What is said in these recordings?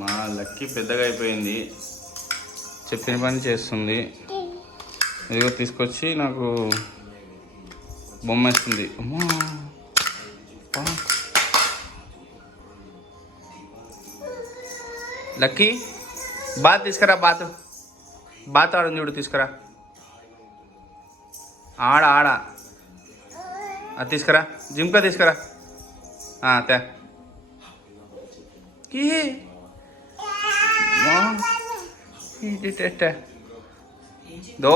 మా లక్కీ పెద్దగా అయిపోయింది, చెప్పిన పని చేస్తుంది. ఇదిగో తీసుకొచ్చి నాకు బొమ్మ వేస్తుంది. అమ్మా లక్కీ బాత్ తీసుకురా, బాత్ ఆడుంది చూడు, తీసుకురా. ఆడ అది తీసుకురా, జిమ్కా తీసుకురా. తే దో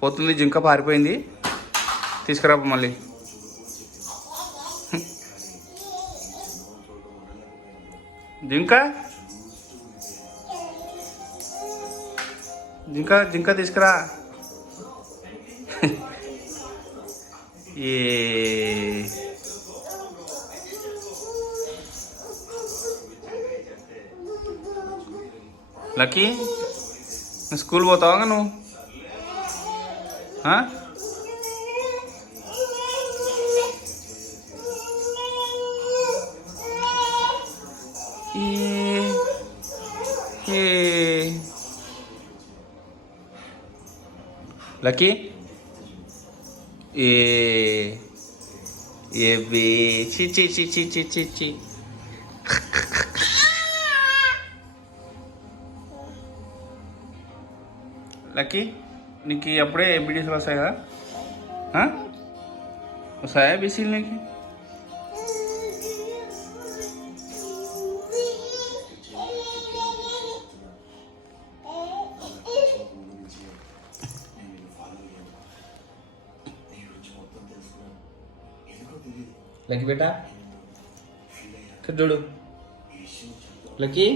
పోతుంది, జింక పారిపోయింది, తీసుకురా మళ్ళీ. జింక జింక జింక తీసుకురా. ఏ లక్కీ నువ్వు స్కూల్ పోతావా నువ్వు? లక్కీ ఏ బే చి చి చి చి చి చి చి. లక్కీ నీకు అప్పుడే ఏబిడిసీలు వస్తాయి కదా? వస్తాయా బీసీలు నీకు? లక్కీ బేటా ఇక్కడ చూడు, లక్కీ